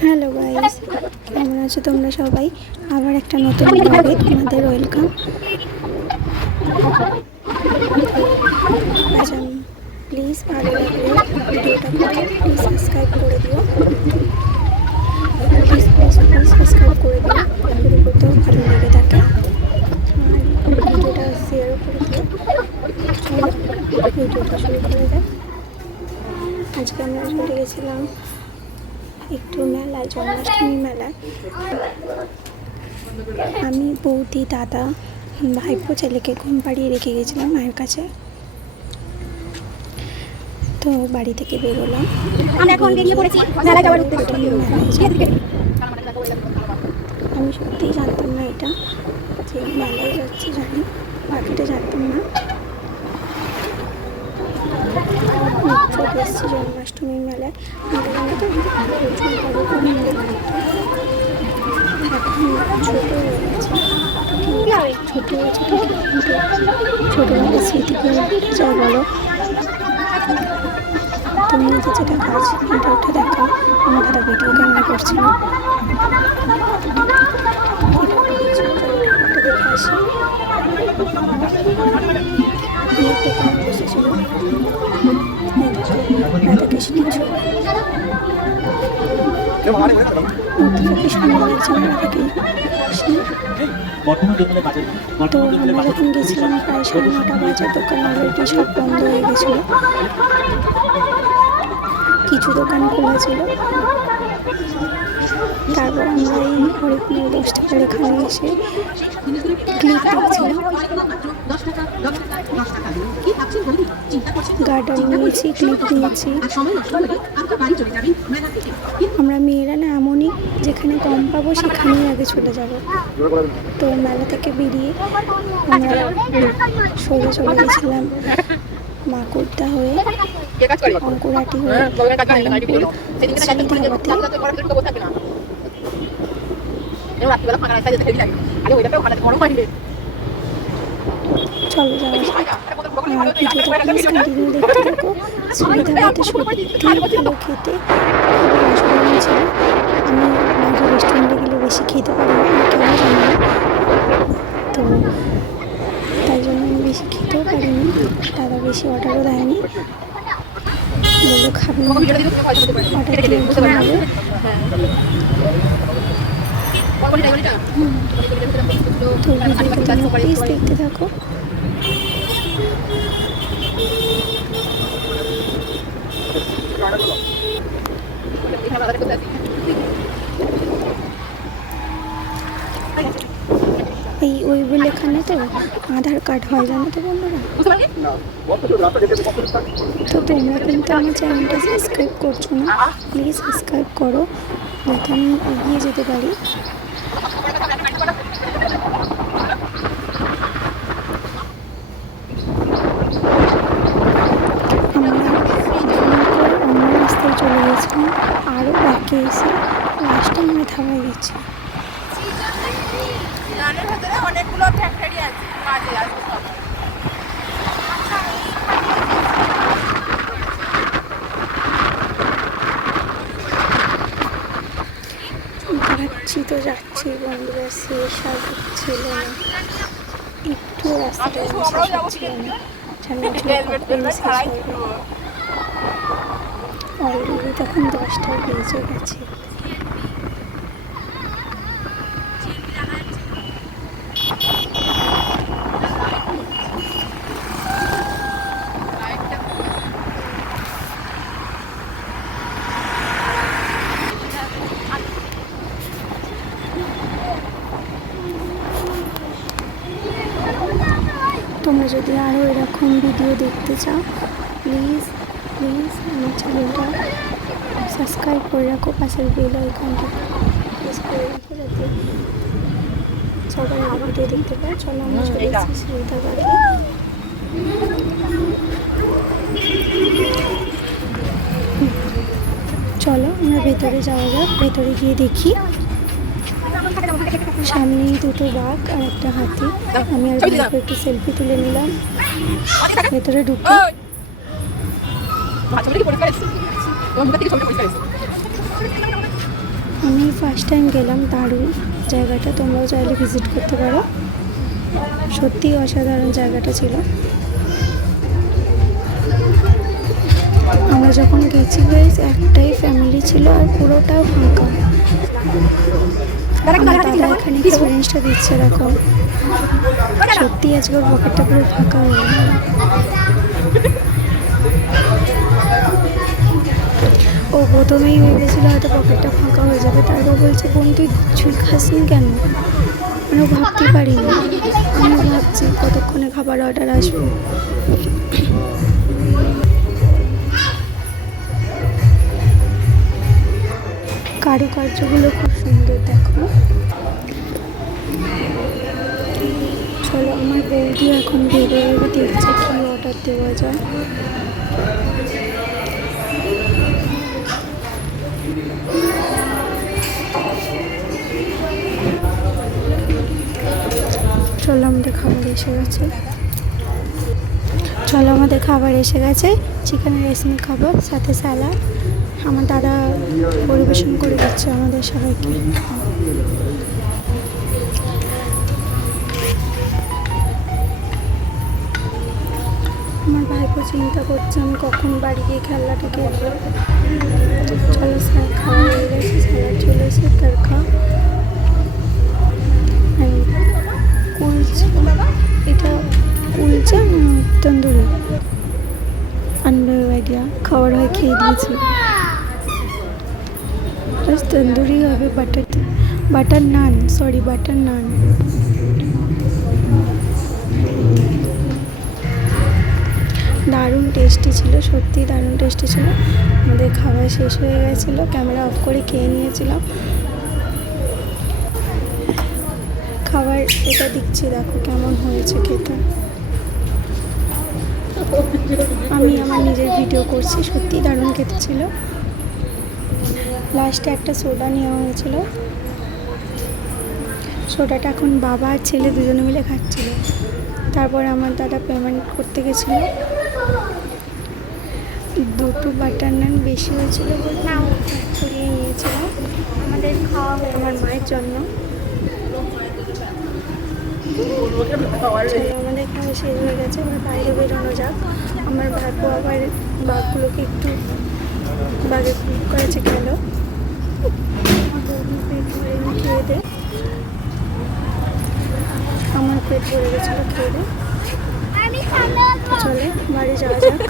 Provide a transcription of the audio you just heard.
Hello guys, কেমন আছো তোমরা সবাই? আবার একটা নতুন ব্লগে তোমাদের ওয়েলকাম। আচ্ছা, প্লিজ ভালো লাগলে ভিডিওটাকে প্লিজ সাবস্ক্রাইব করে দিও। প্লিজ প্লিজ প্লিজ সাবস্ক্রাইব করে দিও যদি কোথাও ভালো লেগে থাকে, আর ভিডিওটা শেয়ারও করে দিও। চলো ভিডিওটা শুরু করে যাক। আজকে আমরা চলে গেছিলাম একটু মেলায়, জন্মাষ্টমী মেলায়। আমি, বৌদি, দাদা, ভাইপো ছেলেকে ঘুম পাড়িয়ে রেখে গেছিলাম মায়ের কাছে। তো বাড়ি থেকে বেরোলাম। আমি সত্যিই জানতাম না এটা যে মেলায় যাচ্ছি, জানি বাকিটা জানতাম না। চলে এসেছি জন্মাষ্টমীর মেলায়। মেলাটা তো প্রচুর বড় করে মেলা হতো, এখন ছোটো হয়ে গেছে। ছোটো হয়েছে তো ছোটোবেলার স্মৃতি করে যাই বলো। তুমি যে যেটা কাজ এটা ওটা দেখা, আমার দাদা ভিডিও ক্যামেরা করছিল। দেখে আসি। অনেক দোকানে বসেছিল রাধাকৃষ্ণের ছবি। কি সুন্দর লাগছে না রাধাকৃষ্ণ। তো আমরা যখন গেছিলাম প্রায় 9:30 বাজে, দোকান অলরেডি সব বন্ধ হয়ে গেছিলো, কিছু দোকান খোলা ছিল। তারপর আমরা এই হরিপুর 10 টাকার এখানে এসে ক্লিপ দেখছিলাম। গার্ডার নিয়েছি, ক্লিপ নিয়েছি। আমরা মেয়েরা না এমনই, যেখানে কম পাবো সেখানেই আগে চলে যাব। তো মেলা থেকে বেরিয়ে আমরা সোজা চলে গেছিলাম মাকুড়দা হয়ে, অঙ্কুরাটি হয়ে চলো যাওয়া যাক। আর ভিডিওটা প্লিজ কন্টিনিউ দেখতে থাকো। সুবিধাতে সত্যি ভালো খেতে, অসাধারণ ছিল। আমি বাইরে রেস্টুরেন্টে গেলে বেশি খেতে পারি না, কেন জানি না, তো তাই জন্য আমি বেশি খেতেও পারিনি। দাদা বেশি অর্ডারও দেয়নি, বললো খাবি অর্ডার দিয়ে খেয়ে হবে। তো ভিডিওটা প্লিজ দেখতে থাকো। এই ওইগুলো এখানে তো আধার কার্ড হয়, জানো তো বন্ধুরা। তো তোমরা কিন্তু আমার চ্যানেলটা সাবস্ক্রাইব করছো না, প্লিজ সাবস্ক্রাইব করো যাতে আমি এগিয়ে যেতে পারি। আমরা অন্য রাস্তায় চলে গেছিলাম, আরও বাকি এসে লাস্টে আমরা থামাই গেছি। অনেকগুলো ফ্যাক্টরি আছে, কাজে আছে সব। যাচ্ছি তো যাচ্ছি বন্ধুরা, শেষ আর হচ্ছিল না, একটু রাস্তাটা শেষ হচ্ছিল না। অলরেডি তখন 10টা বেজে গেছে। তোমরা যদি আরও এরকম ভিডিও দেখতে চাও, প্লিজ প্লিজ আমার চ্যানেলটা সাবস্ক্রাইব করে রাখো, পাশের বেল আইকনটা প্রেস করে রাখো যাতে সবাই আমার ভিডিও দেখতে পায়। চলো আমরা চলে এসেছি সুবিধাবাদে। চলো আমরা ভেতরে যাওয়া যাক। ভেতরে গিয়ে দেখি সামনেই দুটো বাঘ আর একটা হাতি। আমি আর ভাইপো একটু সেলফি তুলে নিলাম। ভেতরে ঢুকে ফার্স্ট টাইম গেলাম, দারুণ জায়গাটা, তোমরাও চাইলে ভিজিট করতে পারো। সত্যিই অসাধারণ জায়গাটা ছিল। আমরা যখন গেছি গাইস একটাই ফ্যামিলি ছিল আর পুরোটা ফাঁকা। আমার দাদা এখানে এক্সপিরিয়েন্সটা দিচ্ছে, দেখো সত্যি আজকে ওর পকেটটা পুরো ফাঁকা হয়ে গেল। ও প্রথমেই ভেবেছিল হয়তো পকেটটা ফাঁকা হয়ে যাবে, তারপর বলছে বোন তুই কিছুই খাসনি কেন, মানে ভাবতেই পারিনি। আমি ভাবছি কতক্ষণে খাবার অর্ডার আসবে। কারুকার্যগুলো খুব সুন্দর, দেখো। চলো, আমার বৌদি এখন ভেবে ভেবে দেখছে কি অর্ডার দেওয়া যায়। চলো, আমাদের খাবার এসে গেছে। চিকেন রেশমি কাবাব সাথে স্যালাড। আমার দাদা পরিবেশন করে দিচ্ছে আমাদের সবাইকে। আমার ভাইপো চিন্তা করছে আমি কখন বাড়ি গিয়ে খেলাটা খেলবো। চলো, স্যার খাওয়া হয়ে গেছে, স্যালাড চলে এসে তরকা কুলচা। এটা কুলচা না তন্দুরি, আন্ডার আইডিয়া। খাবার হয় খেয়ে দিয়েছি। তন্দুরি হবে, বাটার নান। দারুণ টেস্টি ছিল, সত্যি দারুণ টেস্টি ছিল। আমাদের খাবার শেষ হয়ে গেছিলো, ক্যামেরা অফ করে খেয়ে নিয়েছিলাম খাবার। এটা দিচ্ছি, দেখো কেমন হয়েছে খেতে। আমি আমার নিজের ভিডিও করছি, সত্যি দারুণ খেতে ছিল। লাস্টে একটা সোডা নেওয়া হয়েছিল, সোডাটা এখন বাবা আর ছেলে দুজনে মিলে খাচ্ছিল। তারপর আমার দাদা পেমেন্ট করতে গেছিলো। দুটো বাটার নান বেশি হয়েছিল বলে ছড়িয়ে নিয়েছিল। আমাদের খাওয়া হয় আমার মায়ের জন্য। আমাদের খাওয়া শেষ হয়ে গেছে, এবার বাইরে বেরোনো যাক। আমার ভাইপো আবার বাঘগুলোকে একটু বাঘে খুব করেছে খেলো। পেট ভরে খেয়ে দে, আমার পেট ভরে গেছিলো খেয়ে দে। চলে বাড়ি যাওয়া যাক।